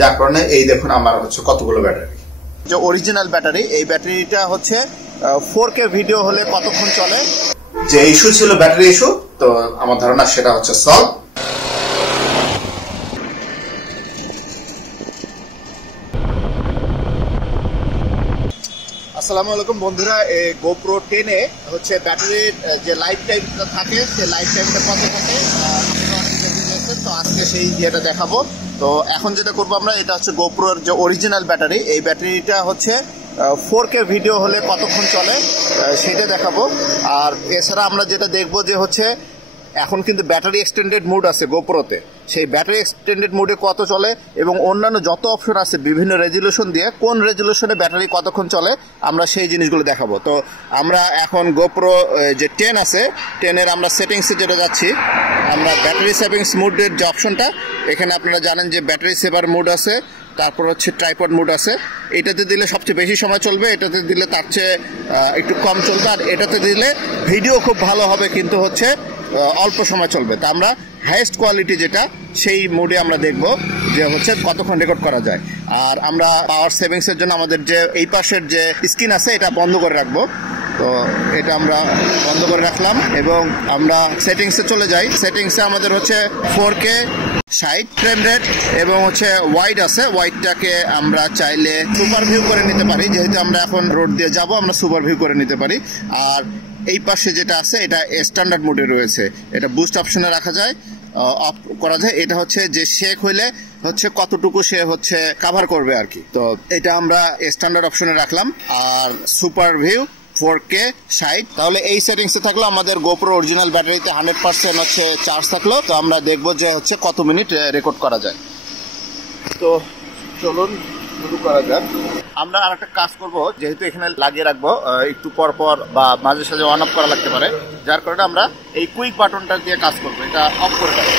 যার কারণে এই দেখুন আমার হচ্ছে কতগুলো ব্যাটারি, যে অরিজিনাল ব্যাটারি। এই ব্যাটারিটা হচ্ছে 4K ভিডিও হলে কতক্ষণ চলে। যে ইস্যু ছিল ব্যাটারি ইস্যু, তো আমার ধারণা সেটা হচ্ছে সলভ। আসসালামু আলাইকুম বন্ধুরা, এই GoPro 10 এ হচ্ছে ব্যাটারির যে লাইফ টাইমটা থাকে, সেই লাইফ টাইমটা কত থাকে তো আজকে সেই ইয়েটা দেখাবো। তো এখন যেটা করবো আমরা, এটা হচ্ছে GoPro এর যে অরিজিনাল ব্যাটারি। এই ব্যাটারিটা হচ্ছে 4K ভিডিও হলে কতক্ষণ চলে সেটা দেখাবো। আর এছাড়া আমরা যেটা দেখবো যে হচ্ছে এখন কিন্তু ব্যাটারি এক্সটেন্ডেড মোড আছে GoProতে, সেই ব্যাটারি এক্সটেন্ডেড মোডে কত চলে এবং অন্যান্য যত অপশন আছে বিভিন্ন রেজুলেশন দিয়ে কোন রেজুলেশনে ব্যাটারি কতক্ষণ চলে আমরা সেই জিনিসগুলো দেখাবো। তো আমরা এখন GoPro যে 10 আছে, 10 আমরা সেটিংসে যেটা যাচ্ছি, আমরা ব্যাটারি সেভিংস মোডের যে অপশনটা, এখানে আপনারা জানেন যে ব্যাটারি সেভার মোড আছে, তারপর হচ্ছে ট্রাইপড মোড আছে। এটাতে দিলে সবচেয়ে বেশি সময় চলবে, এটাতে দিলে তার চেয়ে একটু কম চলবে, আর এটাতে দিলে ভিডিও খুব ভালো হবে কিন্তু হচ্ছে অল্প সময় চলবে। তা আমরা হাইয়েস্ট কোয়ালিটি যেটা, সেই মোডে আমরা দেখব যে হচ্ছে কতক্ষণ রেকর্ড করা যায়। আর আমরা পাওয়ার সেভিংসের জন্য আমাদের যে এই পাশের যে স্ক্রিন আছে এটা বন্ধ করে রাখবো। তো এটা আমরা বন্ধ করে রাখলাম এবং আমরা সেটিংসে চলে যাই। সেটিংসে আমাদের হচ্ছে 4K 60 ফ্রেম রেট এবং হচ্ছে ওয়াইড আছে, ওয়াইডটাকে আমরা চাইলে সুপার ভিউ করে নিতে পারি, যেহেতু আমরা এখন রোড দিয়ে যাব আমরা সুপার ভিউ করে নিতে পারি। আর এই পাশে যেটা আছে এটা স্ট্যান্ডার্ড মোডে রয়েছে, এটা বুস্ট অপশনে রাখা যায়, অফ করা যায়। এটা হচ্ছে যে শেক হইলে হচ্ছে কতটুকু সে হচ্ছে কাভার করবে আর কি। তো এটা আমরা স্ট্যান্ডার্ড অপশনে রাখলাম। আর সুপার ভিউ 4K 60, তাহলে এই সেটিংসে থাকলো আমাদের GoPro অরিজিনাল ব্যাটারিতে 100% হচ্ছে চার্জ থাকলো। তো আমরা দেখবো যে হচ্ছে কত মিনিট রেকর্ড করা যায়। তো চলুন শুরু করা যাক। আমরা আর একটা কাজ করবো, যেহেতু এখানে লাগিয়ে রাখবো, একটু পর পর বা মাঝে সাঝে অন অফ করা লাগতে পারে, যার কারণে আমরা এই কুইক বাটনটা দিয়ে কাজ করবো। এটা অফ করে দেবো।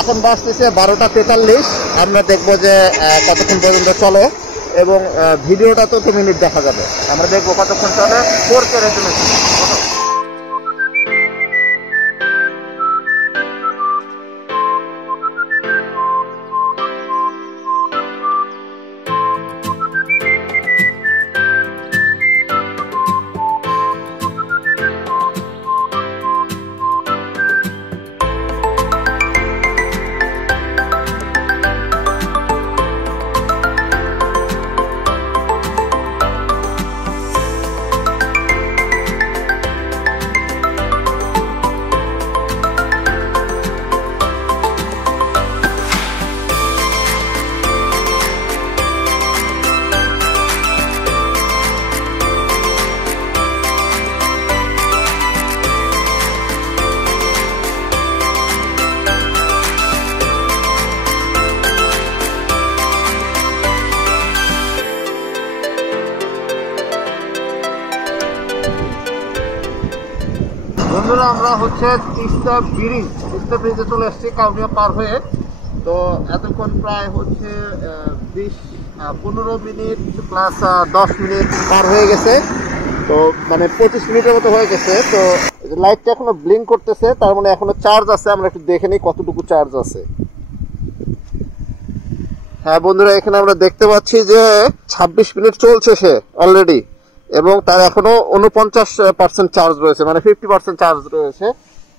এখন বাজতেছে 12:43। আমরা দেখবো যে কতক্ষণ পর্যন্ত চলে এবং ভিডিওটা তো 2 মিনিট দেখা যাবে। আমরা দেখবো কতক্ষণ চলে। 4K resolution. বন্ধুরা, আমরা হচ্ছে তিস্তা ব্রিজে চলে আসছি কাউনিয়া পার হয়ে। তো এতক্ষণ প্রায় হচ্ছে 15 মিনিট প্লাস 10 মিনিট পার হয়ে গেছে। তো মানে 25 মিনিটের মতো হয়ে গেছে। তো লাইটটা এখনো ব্লিঙ্ক করতেছে, তার মানে এখনো চার্জ আছে। আমরা একটু দেখে নিই কতটুকু চার্জ আছে। হ্যাঁ বন্ধুরা, এখানে আমরা দেখতে পাচ্ছি যে 26 মিনিট চলছে সে অলরেডি, এবং তার এখনো 49% চার্জ রয়েছে, মানে 50% চার্জ রয়েছে।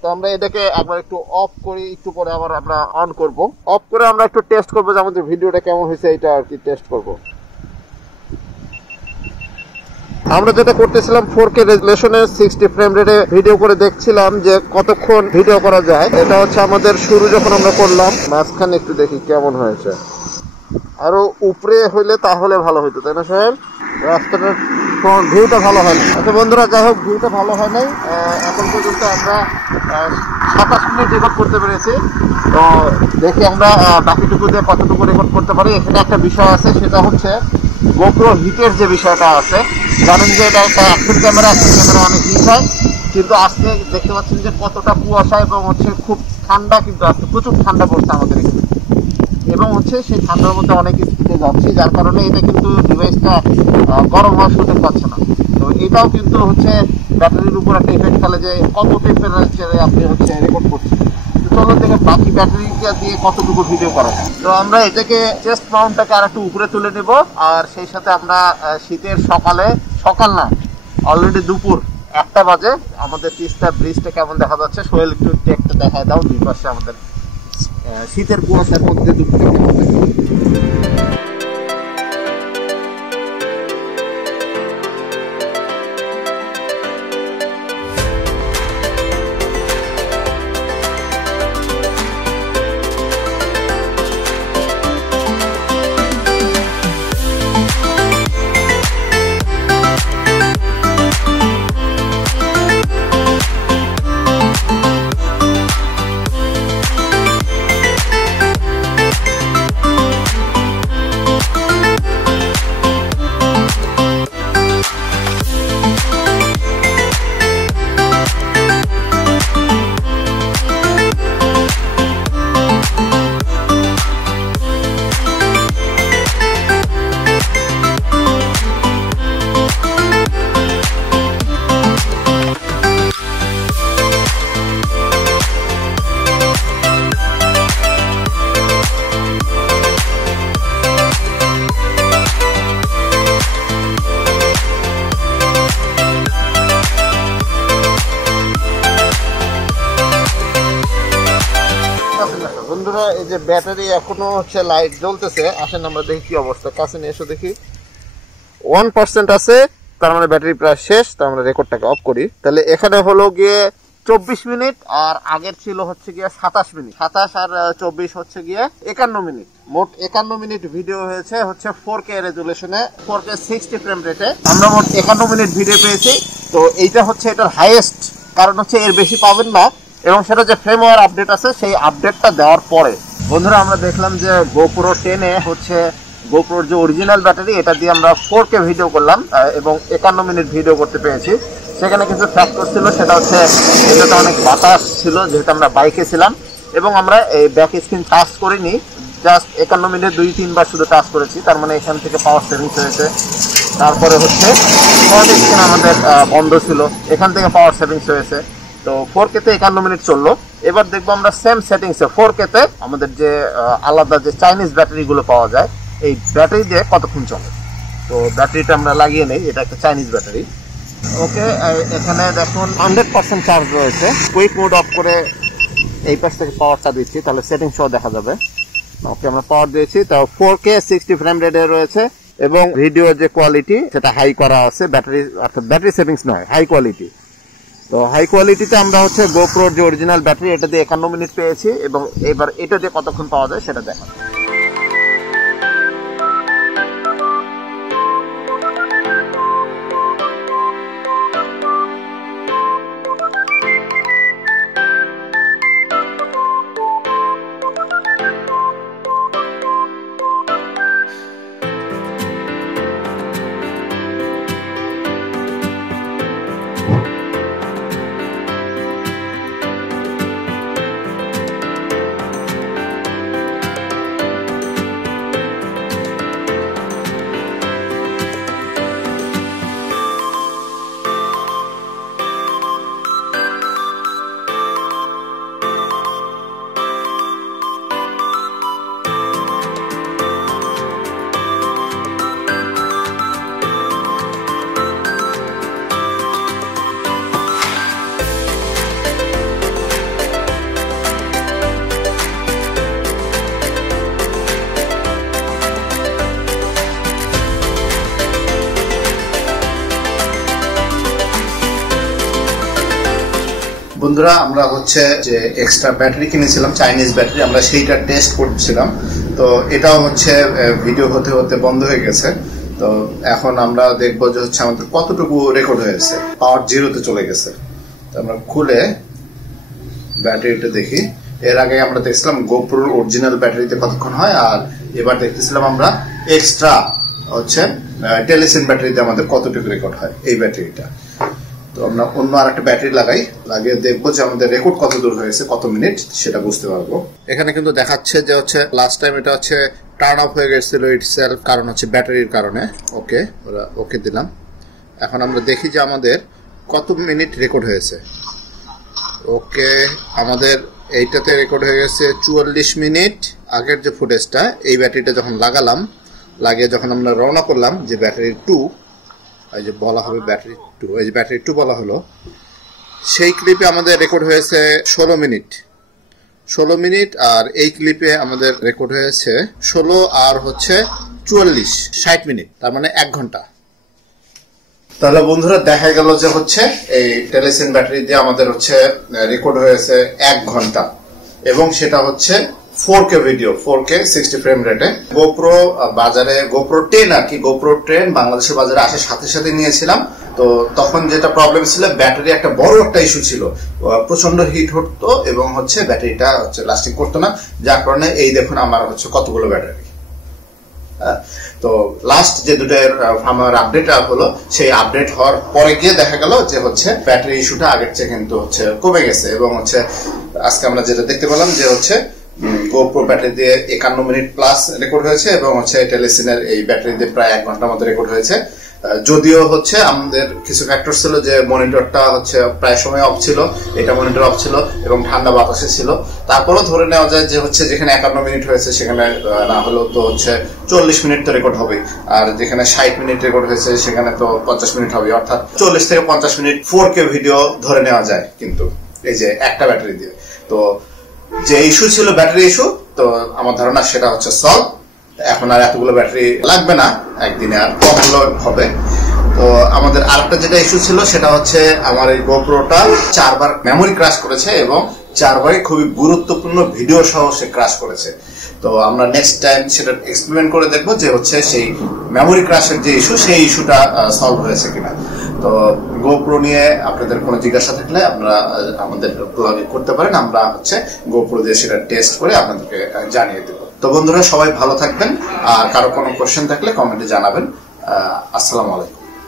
তো আমরা এটাকে আবার একটু অফ করি, একটু পরে আবার আমরা অন করব। অফ করে আমরা একটু টেস্ট করবো যে আমাদের ভিডিওটা কেমন হয়েছে, এটা আর কি টেস্ট করব। আমরা যেটা করতেছিলাম 4K রেজুলেশনে 60 ফ্রেম রেটে ভিডিও করে দেখছিলাম যে কতক্ষণ ভিডিও করা যায়। এটা হচ্ছে আমাদের শুরু যখন আমরা করলাম। মাঝখানে একটু দেখি কেমন হয়েছে। আরো উপরে হইলে তাহলে ভালো হইতো, তাই না সোহেল? রাস্তাটা ভিউটা ভালো হয় না। আচ্ছা বন্ধুরা, যাই হোক ভিউটা ভালো হয় নাই। এখন পর্যন্ত আমরা 27 মিনিট রেকর্ড করতে পেরেছি। তো দেখি আমরা বাকিটুকু দিয়ে কতটুকু রেকর্ড করতে পারি। এখানে একটা বিষয় আছে, সেটা হচ্ছে GoPro হিটের যে বিষয়টা আছে। জানেন যে এটা একটা অ্যাকশন ক্যামেরা অনেক হিট হয়, কিন্তু আজকে দেখতে পাচ্ছেন যে কতটা কুয়াশা এবং হচ্ছে খুব ঠান্ডা, কিন্তু আজকে প্রচুর ঠান্ডা পড়ছে আমাদের এখানে, এবং হচ্ছে সেই ঠান্ডার মধ্যে অনেক স্পিডে যাচ্ছে, যার কারণে এটা কিন্তু ডিভাইসটা গরম হওয়ার সুযোগ পাচ্ছে না। তো এটাও কিন্তু হচ্ছে ব্যাটারির উপর একটা ইফেক্ট ফেলে যে কত টেম্পারেচারে আপনি হচ্ছে রেকর্ড করছেন। চলো দেখে বাকি ব্যাটারিটা দিয়ে কতটুকু ভিডিও করা যায়। তো আমরা এটাকে চেস্ট মাউন্টটাকে আর একটু উপরে তুলে নেব, আর সেই সাথে আমরা শীতের সকাল না, অলরেডি দুপুর 1টা বাজে। আমাদের তিস্তা ব্রিজটা কেমন দেখা যাচ্ছে, সোহেল একটু দেখায় দাও। দুই পাশে আমাদের শীতের কুয়াশার মধ্যে দুপুরে কেমন দেখা যাচ্ছে। বন্ধুরা, এই যে ব্যাটারি এখনো হচ্ছে লাইট জ্বলতেছে। আসেন আমরা দেখি কি অবস্থা, কাছে নিয়ে এসো দেখি। 1% আছে, তার মানে ব্যাটারি প্রায় শেষ। তো আমরা রেকর্ডটাকে অফ করি। তাহলে এখানে হলো গিয়ে 24 মিনিট, আর আগের ছিল হচ্ছে গিয়ে 27 মিনিট। 27 আর 24 হচ্ছে গিয়ে 51 মিনিট। মোট 51 মিনিট ভিডিও হয়েছে হচ্ছে 4K রেজুলেশনে, 4K 60 ফ্রেম রেটে। আমরা মোট 51 মিনিট ভিডিও পেয়েছি। তো এইটা হচ্ছে এটার হাইয়েস্ট, কারণ হচ্ছে এর বেশি পাবেন না। এবং সেটা যে ফ্রেমওয়্যার আপডেট আছে, সেই আপডেটটা দেওয়ার পরে বন্ধুরা আমরা দেখলাম যে GoPro 10 এ হচ্ছে GoProর যে অরিজিনাল ব্যাটারি, এটা দিয়ে আমরা 4K ভিডিও করলাম এবং 51 মিনিট ভিডিও করতে পেরেছি। সেখানে কিছু ফ্যাক্টর ছিল, সেটা হচ্ছে এটাতে অনেক বাতাস ছিল, যেহেতু আমরা বাইকে ছিলাম, এবং আমরা এই ব্যাক স্ক্রিন টাচ করিনি। জাস্ট 51 মিনিটে 2-3 বার শুধু টাচ করেছি, তার মানে এখান থেকে পাওয়ার সেভিংস হয়েছে। তারপরে হচ্ছে ফ্রন্ট স্ক্রিন আমাদের বন্ধ ছিল, এখান থেকে পাওয়ার সেভিংস হয়েছে। তো 4K তে 51 মিনিট চললো। এবার দেখবো আমরা সেম সেটিংসে 4K তে আমাদের যে আলাদা যে চাইনিজ ব্যাটারি গুলো পাওয়া যায়, এই ব্যাটারি দিয়ে কতক্ষণ চলে। তো ব্যাটারিটা আমরা লাগিয়ে নেই, এটা একটা চাইনিজ ব্যাটারি। ওকে, এখানে দেখুন 100% চার্জ রয়েছে। কুইক মোড অফ করে এই পাশ থেকে পাওয়ারটা দিচ্ছি, তাহলে সেটিং সহ দেখা যাবে। ওকে, আমরা পাওয়ার দিয়েছি। তো 4K 60 ফ্রেম রেটে রয়েছে, এবং ভিডিও যে কোয়ালিটি সেটা হাই করা আছে। ব্যাটারি অর্থাৎ ব্যাটারি সেভিংস নয়, হাই কোয়ালিটি। তো হাই কোয়ালিটিতে আমরা হচ্ছে GoProর যে অরিজিনাল ব্যাটারি, এটা দিয়ে 51 মিনিট পেয়েছি, এবং এবার এটা দিয়ে কতক্ষণ পাওয়া যায় সেটা দেখা। বন্ধুরা, আমরা হচ্ছে যে এক্সট্রা ব্যাটারি কিনেছিলাম, চাইনিজ ব্যাটারি, আমরা সেইটা টেস্ট করছিলাম। তো এটাও হচ্ছে ভিডিও হতে হতে বন্ধ হয়ে গেছে। তো তো এখন আমরা দেখবো যে হচ্ছে আমাদের কতটুকু রেকর্ড হয়েছে। পাওয়ার 0-তে চলে গেছে। তো আমরা খুলে ব্যাটারিটা দেখি। এর আগে আমরা দেখছিলাম গোপ্রোর অরিজিনাল ব্যাটারিতে কতক্ষণ হয়, আর এবার দেখতেছিলাম আমরা এক্সট্রা হচ্ছে টেলিসিন ব্যাটারিতে আমাদের কতটুকু রেকর্ড হয় এই ব্যাটারিটা। তো আমরা অন্য আরেকটা ব্যাটারি লাগিয়ে দেখবো যে আমাদের রেকর্ড কত দূর হয়েছে, কত মিনিট, সেটা বুঝতে পারবো। এখানে কিন্তু দেখাচ্ছে যে হচ্ছে লাস্ট টাইম এটা হচ্ছে টার্ন অফ হয়ে গেছিল ইটসেলফ, কারণ হচ্ছে ব্যাটারির কারণে। ওকে, ওকে দিলাম। এখন আমরা দেখি যে আমাদের কত মিনিট রেকর্ড হয়েছে। ওকে, আমাদের এইটাতে রেকর্ড হয়ে গেছে 44 মিনিট। আগের যে ফুটেজটা, এই ব্যাটারিটা যখন লাগিয়ে যখন আমরা রওনা করলাম, যে ব্যাটারি 2, এই যে বলা হবে ব্যাটারি 2, এই যে ব্যাটারি 2 বলা হলো, সেই ক্লিপে আমাদের রেকর্ড হয়েছে 16 মিনিট। আর এই ক্লিপে আমাদের রেকর্ড হয়েছে 16 আর হচ্ছে 44, 60 মিনিট, তার মানে 1 ঘন্টা। তাহলে বন্ধুরা দেখা গেল যে হচ্ছে এই টেলিসিন ব্যাটারি দিয়ে আমাদের হচ্ছে রেকর্ড হয়েছে 1 ঘন্টা, এবং সেটা হচ্ছে 4K ভিডিও, 4K 60 ফ্রেম রেটে। গোপ্রো বাজারে, GoPro 10 আর কি, GoPro 10 বাংলাদেশের বাজারে আসার সাথে সাথে নিয়েছিলাম। তো তখন যেটা প্রবলেম ছিল, ব্যাটারি একটা বড় একটা ইস্যু ছিল, প্রচন্ড হিট হতো এবং হচ্ছে ব্যাটারিটা হচ্ছে লাস্টিং করতো না, যার কারণে এই দেখুন আমার হচ্ছে কতগুলো ব্যাটারি। তো লাস্ট যে দুটোর আমার আপডেট হলো, সেই আপডেট হওয়ার পরে গিয়ে দেখা গেল যে হচ্ছে ব্যাটারি ইস্যুটা আগের চেয়ে কিন্তু হচ্ছে কমে গেছে, এবং হচ্ছে আজকে আমরা যেটা দেখতে পেলাম যে হচ্ছে GoPro ব্যাটারি দিয়ে 51 মিনিট প্লাস রেকর্ড হয়েছে, এবং হচ্ছে টেলিসিনের এই ব্যাটারি দিয়ে প্রায় 1 ঘন্টার মধ্যে রেকর্ড হয়েছে। যদিও হচ্ছে আমাদের কিছু ফ্যাক্টর ছিল, যে মনিটরটা হচ্ছে প্রায় সময় অফ ছিল, এটা মনিটর অফ ছিল এবং ঠান্ডা বাতাসে ছিল। তারপরও ধরে নেওয়া যায় যে হচ্ছে যেখানে 51 মিনিট হয়েছে সেখানে না হলেও তো হচ্ছে 40 মিনিট তো রেকর্ড হবে, আর যেখানে 60 মিনিট রেকর্ড হয়েছে সেখানে তো 50 মিনিট হবে, অর্থাৎ 40 থেকে 50 মিনিট 4K ভিডিও ধরে নেওয়া যায় কিন্তু এই যে একটা ব্যাটারি দিয়ে। তো যে ইস্যু ছিল ব্যাটারি ইস্যু, তো আমার ধারণা সেটা হচ্ছে সলভ। এখন আর এতগুলো ব্যাটারি লাগবে না, একদিনে আর কমগুলো হবে। তো আমাদের আরেকটা যেটা ইস্যু ছিল সেটা হচ্ছে আমার এই GoProটা 4 বার মেমোরি ক্রাশ করেছে, এবং 4 বারই খুবই গুরুত্বপূর্ণ ভিডিও সহ সে ক্রাশ করেছে। তো আমরা নেক্সট টাইম সেটা এক্সপেরিমেন্ট করে দেখবো যে হচ্ছে সেই মেমোরি ক্রাশের যে ইস্যু, সেই ইস্যুটা সলভ হয়েছে কিনা। তো GoPro নিয়ে আপনাদের কোনো জিজ্ঞাসা থাকলে আপনারা আমাদের ব্লগে করতে পারেন, আমরা হচ্ছে GoPro দিয়ে সেটা টেস্ট করে আপনাদেরকে জানিয়ে দেব। তো বন্ধুরা সবাই ভালো থাকবেন, আর কারো কোনো কোশ্চেন থাকলে কমেন্টে জানাবেন। আসসালামু আলাইকুম।